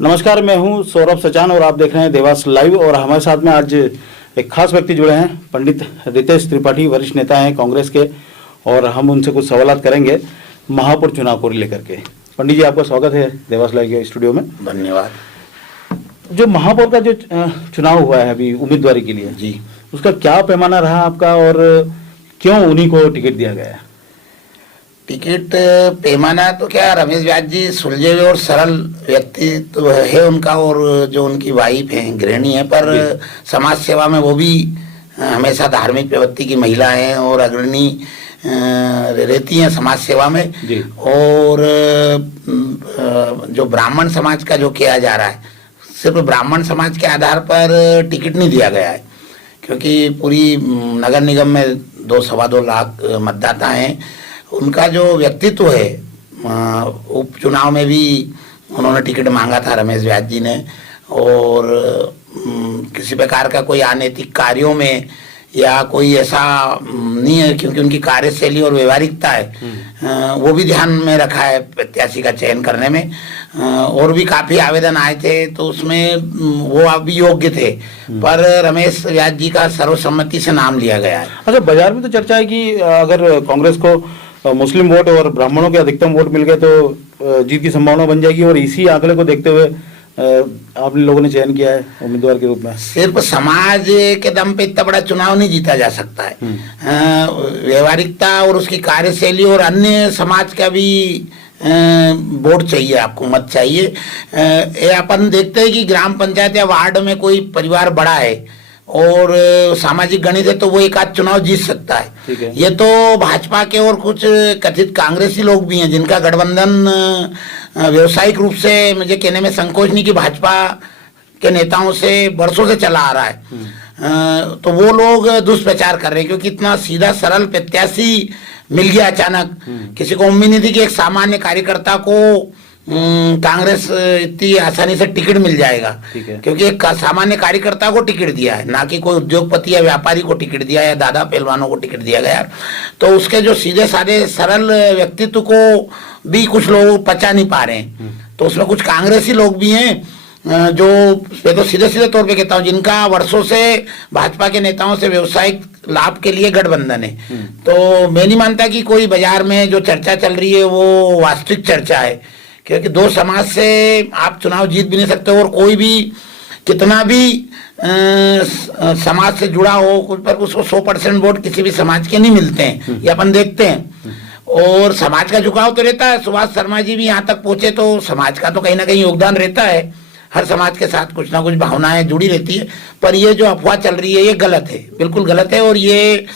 नमस्कार, मैं हूं सौरभ सचान और आप देख रहे हैं देवास लाइव। और हमारे साथ में आज एक खास व्यक्ति जुड़े हैं, पंडित रितेश त्रिपाठी, वरिष्ठ नेता हैं कांग्रेस के, और हम उनसे कुछ सवाल करेंगे महापौर चुनाव को लेकर के। पंडित जी, आपका स्वागत है देवास लाइव के स्टूडियो में। धन्यवाद। जो महापौर का जो चुनाव हुआ है अभी उम्मीदवारी के लिए जी, उसका क्या पैमाना रहा आपका और क्यों उन्हीं को टिकट दिया गया है? टिकट पैमाना तो क्या, रमेश व्यास जी सुलझे हुए और सरल व्यक्तित्व है उनका, और जो उनकी वाइफ है गृहिणी है, पर समाज सेवा में वो भी हमेशा धार्मिक प्रवृत्ति की महिला हैं और अग्रणी रहती हैं समाज सेवा में। और जो ब्राह्मण समाज का जो किया जा रहा है, सिर्फ ब्राह्मण समाज के आधार पर टिकट नहीं दिया गया है, क्योंकि पूरी नगर निगम में 2-2.25 लाख मतदाता हैं। उनका जो व्यक्तित्व है, उपचुनाव में भी उन्होंने टिकट मांगा था रमेश व्यास जी ने, और किसी प्रकार का कोई अनैतिक कार्यों में या कोई ऐसा नहीं है, क्योंकि उनकी कार्यशैली और व्यवहारिकता है वो भी ध्यान में रखा है प्रत्याशी का चयन करने में। और भी काफी आवेदन आए थे तो उसमें वो अभी योग्य थे, पर रमेश व्यास जी का सर्वसम्मति से नाम लिया गया है। अच्छा, बाजार में तो चर्चा है कि अगर कांग्रेस को मुस्लिम वोट और ब्राह्मणों के अधिकतम वोट मिल गए तो जीत की संभावना बन जाएगी, और इसी आंकड़े को देखते हुए आप लोगों ने चयन किया है उम्मीदवार के रूप में। सिर्फ समाज के दम पे इतना बड़ा चुनाव नहीं जीता जा सकता है। व्यवहारिकता और उसकी कार्यशैली और अन्य समाज का भी वोट चाहिए, आपको मत चाहिए। ये अपन देखते हैं कि ग्राम पंचायत या वार्ड में कोई परिवार बड़ा है और सामाजिक गणित है तो वो एक आध चुनाव जीत सकता है। ये तो भाजपा के और कुछ कथित कांग्रेसी लोग भी हैं जिनका गठबंधन व्यवसायिक रूप से, मुझे कहने में संकोच नहीं कि भाजपा के नेताओं से वर्षों से चला आ रहा है। तो वो लोग दुष्प्रचार कर रहे हैं, क्योंकि इतना सीधा सरल प्रत्याशी मिल गया अचानक। किसी को उम्मीद नहीं थी कि एक सामान्य कार्यकर्ता को कांग्रेस इतनी आसानी से टिकट मिल जाएगा, क्योंकि एक सामान्य कार्यकर्ता को टिकट दिया है, ना कि कोई उद्योगपति या व्यापारी को टिकट दिया या दादा पहलवानों को टिकट दिया गया। तो उसके जो सीधे साधे सरल व्यक्तित्व को भी कुछ लोग पचा नहीं पा रहे हैं। तो उसमें कुछ कांग्रेसी लोग भी हैं जो, मैं तो सीधे सीधे तौर पे कहता हूँ, जिनका वर्षों से भाजपा के नेताओं से व्यवसायिक लाभ के लिए गठबंधन है। तो मैं नहीं मानता कि कोई बाजार में जो चर्चा चल रही है वो वास्तविक चर्चा है, क्योंकि दो समाज से आप चुनाव जीत भी नहीं सकते, और कोई भी कितना भी समाज से जुड़ा हो कुछ, पर उसको 100% वोट किसी भी समाज के नहीं मिलते हैं, ये अपन देखते हैं। और समाज का झुकाव तो रहता है। सुभाष शर्मा जी भी यहाँ तक पहुंचे तो समाज का तो कहीं ना कहीं योगदान रहता है। हर समाज के साथ कुछ ना कुछ भावनाएं जुड़ी रहती है, पर ये जो अफवाह चल रही है ये गलत है, बिल्कुल गलत है, और ये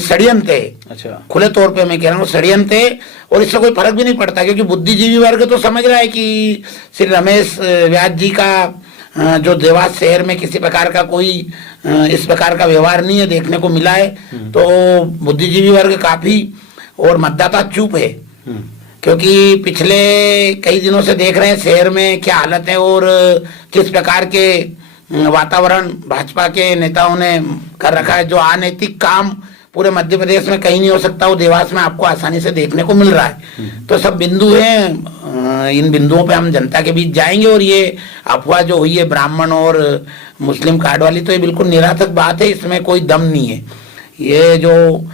षड्यंत्र है। अच्छा, खुले तौर पे मैं कह रहा हूँ षड्यंत्र है, और इससे कोई फर्क भी नहीं पड़ता, क्योंकि बुद्धिजीवी वर्ग तो समझ रहा है कि श्री रमेश व्यास जी का जो देवास शहर में किसी प्रकार का कोई इस प्रकार का व्यवहार नहीं है, देखने को मिला है। तो बुद्धिजीवी वर्ग काफी, और मतदाता चुप है, क्योंकि पिछले कई दिनों से देख रहे हैं शहर में क्या हालत है और किस प्रकार के वातावरण भाजपा के नेताओं ने कर रखा है। जो अनैतिक काम पूरे मध्य प्रदेश में कहीं नहीं हो सकता, वो देवास में आपको आसानी से देखने को मिल रहा है। तो सब बिंदु हैं, इन बिंदुओं पे हम जनता के बीच जाएंगे। और ये अफवाह जो हुई है ब्राह्मण और मुस्लिम कार्ड वाली, तो ये बिल्कुल निरार्थक बात है, इसमें कोई दम नहीं है। ये जो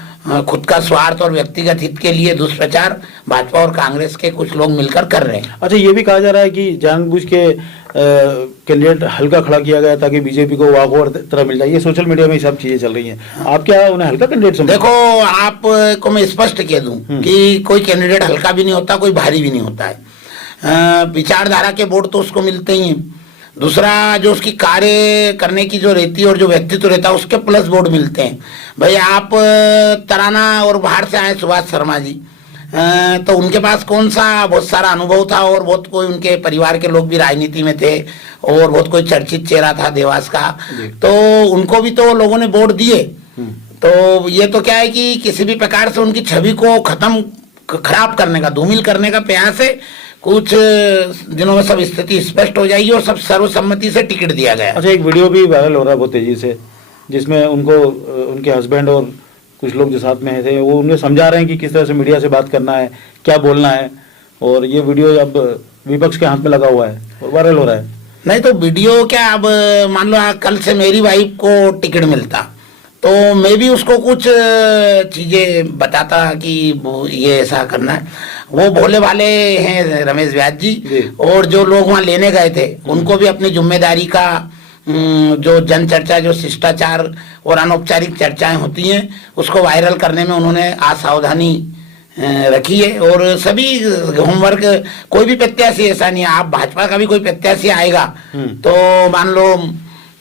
खुद का स्वार्थ और व्यक्तिगत हित के लिए दुष्प्रचार भाजपा और कांग्रेस के कुछ लोग मिलकर कर रहे हैं। अच्छा, ये भी कहा जा रहा है कि जानबूझ के कैंडिडेट हल्का खड़ा किया गया ताकि बीजेपी को वाकओवर तरह मिल जाए। ये सोशल मीडिया में ये सब चीजें चल रही हैं। आप क्या उन्हें हल्का कैंडिडेट समझते हैं? देखो, आपको मैं स्पष्ट कह दूं कि कोई कैंडिडेट हल्का भी नहीं होता, कोई भारी भी नहीं होता है। विचारधारा के वोट तो उसको मिलते ही हैं। दूसरा, जो उसकी कार्य करने की जो रहती है और जो व्यक्तित्व रहता है उसके प्लस वोट मिलते हैं। भाई आप तराना और बाहर से आए सुभाष शर्मा जी, तो उनके पास कौन सा बहुत सारा अनुभव था, और बहुत कोई उनके परिवार के लोग भी राजनीति में थे, और बहुत कोई चर्चित चेहरा था देवास का, तो उनको भी तो लोगों ने वोट दिए। तो ये तो क्या है कि किसी भी प्रकार से उनकी छवि को खराब करने का, धूमिल करने का प्रयास है। कुछ दिनों में सब स्थिति स्पष्ट हो जाएगी और सब सर्वसम्मति से टिकट दिया गया। अच्छा, एक वीडियो भी वायरल हो रहा है बहुत तेजी से, जिसमें उनको उनके हस्बैंड और कुछ लोग जो साथ में थे वो उन्हें समझा रहे हैं कि किस तरह से मीडिया से बात करना है, क्या बोलना है। और ये वीडियो अब विपक्ष के हाथ में लगा हुआ है और वायरल हो रहा है। नहीं तो वीडियो क्या, अब मान लो कल से मेरी वाइफ को टिकट मिलता तो मैं भी उसको कुछ चीजें बताता कि वो ये ऐसा करना है। वो भोले भाले हैं रमेश व्यास जी, और जो लोग वहाँ लेने गए थे उनको भी अपनी जिम्मेदारी का जो जन चर्चा, जो शिष्टाचार और अनौपचारिक चर्चाएं होती हैं उसको वायरल करने में उन्होंने असावधानी रखी है। और सभी होमवर्क, कोई भी प्रत्याशी ऐसा नहीं है, आप भाजपा का भी कोई प्रत्याशी आएगा तो मान लो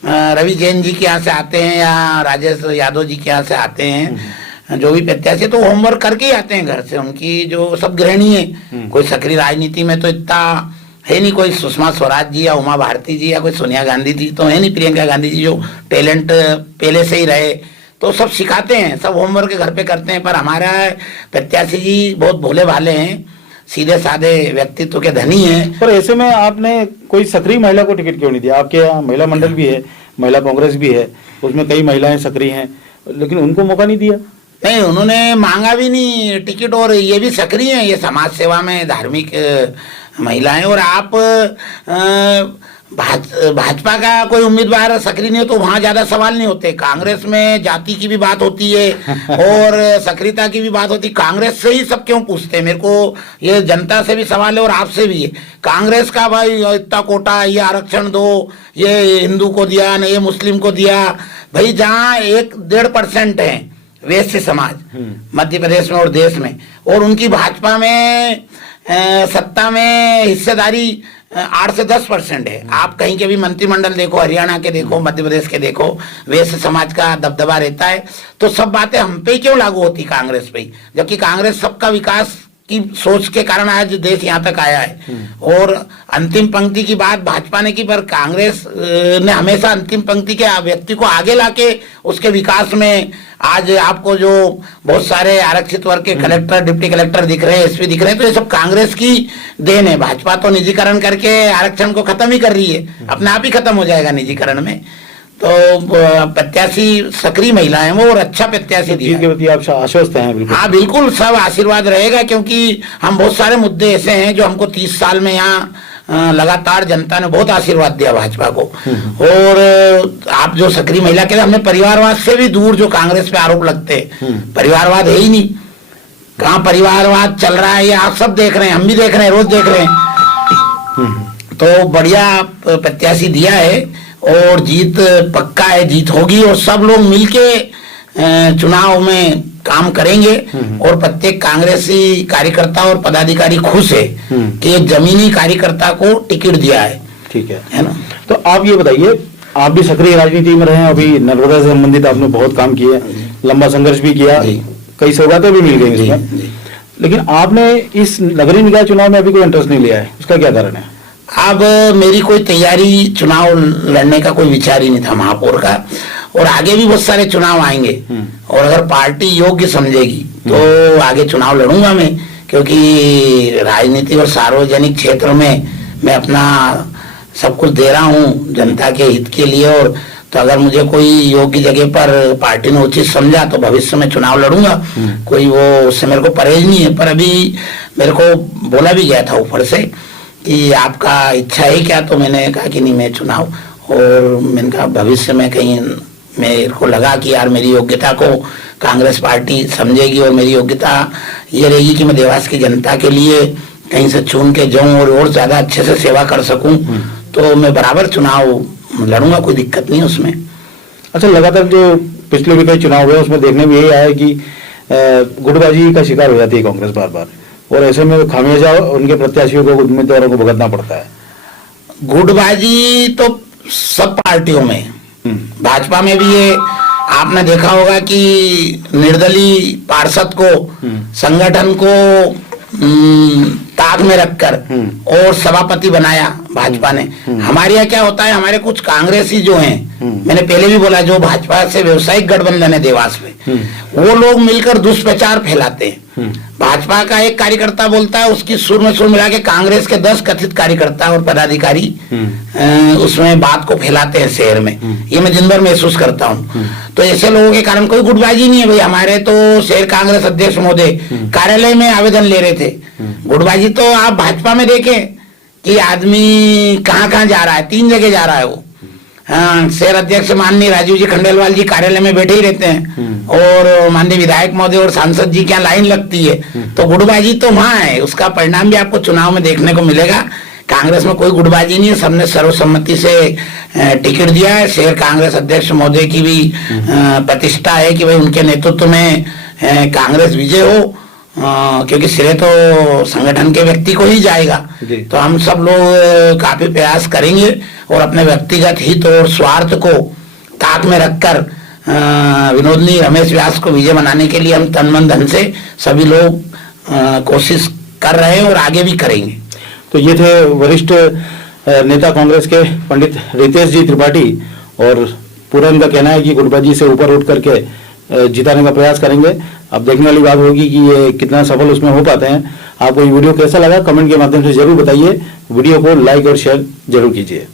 रवि जैन जी के यहाँ से आते हैं या राजेश यादव जी के यहाँ से आते हैं, जो भी प्रत्याशी तो होमवर्क करके ही आते हैं घर से। उनकी जो सब गृहिणी है, कोई सक्रिय राजनीति में तो इतना है नहीं, कोई सुषमा स्वराज जी या उमा भारती जी या कोई सोनिया गांधी जी तो है नहीं, प्रियंका गांधी जी जो टैलेंट पहले से ही रहे, तो सब सिखाते हैं, सब होमवर्क घर पे करते हैं। पर हमारा प्रत्याशी जी बहुत भोले भाले हैं, सीधे साधे व्यक्तित्व के धनी हैं। पर ऐसे में आपने कोई सक्रिय महिला को टिकट क्यों नहीं दिया? आपके यहाँ महिला मंडल भी है, महिला कांग्रेस भी है, उसमें कई महिलाएं सक्रिय हैं, लेकिन उनको मौका नहीं दिया। नहीं, उन्होंने मांगा भी नहीं टिकट, और ये भी सक्रिय हैं, ये समाज सेवा में धार्मिक महिलाएं। और आप भाजपा का कोई उम्मीदवार सक्रिय नहीं हो तो वहां ज्यादा सवाल नहीं होते। कांग्रेस में जाति की भी बात होती है और सक्रियता की भी बात होती है। कांग्रेस से ही सब क्यों पूछते हैं? मेरे को ये जनता से भी सवाल है और आपसे भी है। कांग्रेस का भाई इतना कोटा, ये आरक्षण दो, ये हिंदू को दिया, नहीं ये मुस्लिम को दिया। भाई जहाँ 1-1.5% है वैश्य समाज मध्य प्रदेश में और देश में, और उनकी भाजपा में सत्ता में हिस्सेदारी 8 से 10% है। आप कहीं के भी मंत्रिमंडल देखो, हरियाणा के देखो, मध्य प्रदेश के देखो, वैश्य समाज का दबदबा रहता है। तो सब बातें हम पे क्यों लागू होती कांग्रेस पे? जबकि कांग्रेस सबका विकास की सोच के कारण आज देश यहाँ तक आया है। और अंतिम पंक्ति की बात भाजपा ने की, पर कांग्रेस ने हमेशा अंतिम पंक्ति के व्यक्ति को आगे लाके उसके विकास में, आज आपको जो बहुत सारे आरक्षित वर्ग के कलेक्टर, डिप्टी कलेक्टर दिख रहे हैं, एसपी दिख रहे हैं, तो ये सब कांग्रेस की देन है। भाजपा तो निजीकरण करके आरक्षण को खत्म ही कर रही है, अपने आप ही खत्म हो जाएगा निजीकरण में। तो प्रत्याशी सक्रिय महिला है वो, और अच्छा प्रत्याशी दिया के प्रति आप आश्वस्त हैं? बिल्कुल, हाँ बिल्कुल, सब आशीर्वाद रहेगा, क्योंकि हम बहुत सारे मुद्दे ऐसे हैं जो हमको 30 साल में यहाँ लगातार जनता ने बहुत आशीर्वाद दिया भाजपा को। और आप जो सक्रिय महिला कहते, हमने परिवारवाद से भी दूर, जो कांग्रेस पे आरोप लगते हैं, परिवारवाद है ही नहीं। कहाँ परिवारवाद चल रहा है ये आप सब देख रहे हैं, हम भी देख रहे हैं, रोज देख रहे हैं। तो बढ़िया प्रत्याशी दिया है और जीत पक्का है, जीत होगी, और सब लोग मिलके चुनाव में काम करेंगे। और प्रत्येक कांग्रेसी कार्यकर्ता और पदाधिकारी खुश है कि एक जमीनी कार्यकर्ता को टिकट दिया है। ठीक है ना? तो आप ये बताइए, आप भी सक्रिय राजनीति में रहे हैं, अभी नर्मदा से संबंधित आपने बहुत काम किए, लंबा संघर्ष भी किया, कई सौगातें भी मिल गई इसमें, लेकिन आपने इस नगरीय निकाय चुनाव में अभी कोई इंटरेस्ट नहीं लिया है, उसका क्या कारण है? अब मेरी कोई तैयारी चुनाव लड़ने का कोई विचार ही नहीं था महापौर का, और आगे भी बहुत सारे चुनाव आएंगे, और अगर पार्टी योग्य समझेगी तो आगे चुनाव लड़ूंगा मैं, क्योंकि राजनीति और सार्वजनिक क्षेत्र में मैं अपना सब कुछ दे रहा हूँ जनता के हित के लिए। और तो अगर मुझे कोई योग्य जगह पर पार्टी ने उचित समझा तो भविष्य में चुनाव लड़ूंगा। कोई वो उससे मेरे को परहेज नहीं है। पर अभी मेरे को बोला भी गया था ऊपर से कि आपका इच्छा है क्या, तो मैंने कहा कि नहीं, मैं चुनाव, और मैंने कहा भविष्य में कहीं मेरे को लगा कि यार मेरी योग्यता को कांग्रेस पार्टी समझेगी, और मेरी योग्यता ये रहेगी कि मैं देवास की जनता के लिए कहीं से चुन के जाऊं और ज्यादा अच्छे से सेवा कर सकूं, तो मैं बराबर चुनाव लड़ूंगा, कोई दिक्कत नहीं उसमें। अच्छा, लगातार जो पिछले भी कई चुनाव हुए उसमें देखने में यही आया कि गुटबाजी का शिकार हो जाती है कांग्रेस बार बार, और ऐसे में खामियाजा उनके प्रत्याशियों को, उम्मीदवारों को भुगतना पड़ता है। गुटबाजी तो सब पार्टियों में, भाजपा में भी ये आपने देखा होगा कि निर्दलीय पार्षद को, संगठन को ताक में रखकर और सभापति बनाया भाजपा ने। हमारे यहाँ क्या होता है, हमारे कुछ कांग्रेसी जो हैं, मैंने पहले भी बोला, जो भाजपा से व्यवसायिक गठबंधन है देवास में, वो लोग मिलकर दुष्प्रचार फैलाते हैं। भाजपा का एक कार्यकर्ता बोलता है, उसकी सुर में सुर मिला के कांग्रेस के 10 कथित कार्यकर्ता और पदाधिकारी उसमें बात को फैलाते हैं शहर में। ये मैं दिन भर महसूस करता हूँ। तो ऐसे लोगों के कारण कोई गुटबाजी नहीं है भाई। हमारे तो शहर कांग्रेस अध्यक्ष महोदय कार्यालय में आवेदन ले रहे थे। गुटबाजी तो आप भाजपा में देखें कि आदमी कहाँ कहाँ जा रहा है, 3 जगह जा रहा है वो। हाँ, शहर अध्यक्ष माननीय राजीव जी खंडेलवाल जी कार्यालय में बैठे ही रहते हैं और माननीय विधायक महोदय और सांसद जी क्या लाइन लगती है। तो गुटबाजी तो वहां है, उसका परिणाम भी आपको चुनाव में देखने को मिलेगा। कांग्रेस में कोई गुटबाजी नहीं है, सबने सर्वसम्मति से टिकट दिया है। शहर कांग्रेस अध्यक्ष महोदय की भी प्रतिष्ठा है कि भाई उनके नेतृत्व में कांग्रेस विजय हो, क्योंकि श्रेय तो संगठन के व्यक्ति को ही जाएगा। तो हम सब लोग काफी प्रयास करेंगे और अपने व्यक्तिगत हित और स्वार्थ को ताक में रखकर विनोदनी रमेश व्यास को विजय बनाने के लिए हम तन मन धन से सभी लोग कोशिश कर रहे हैं और आगे भी करेंगे। तो ये थे वरिष्ठ नेता कांग्रेस के पंडित रितेश जी त्रिपाठी, और पूरा इनका कहना है कि गुटबाजी से ऊपर उठ करके जिताने का प्रयास करेंगे। अब देखने वाली बात होगी कि ये कितना सफल उसमें हो पाते हैं। आपको ये वीडियो कैसा लगा कमेंट के माध्यम से जरूर बताइए। वीडियो को लाइक और शेयर जरूर कीजिए।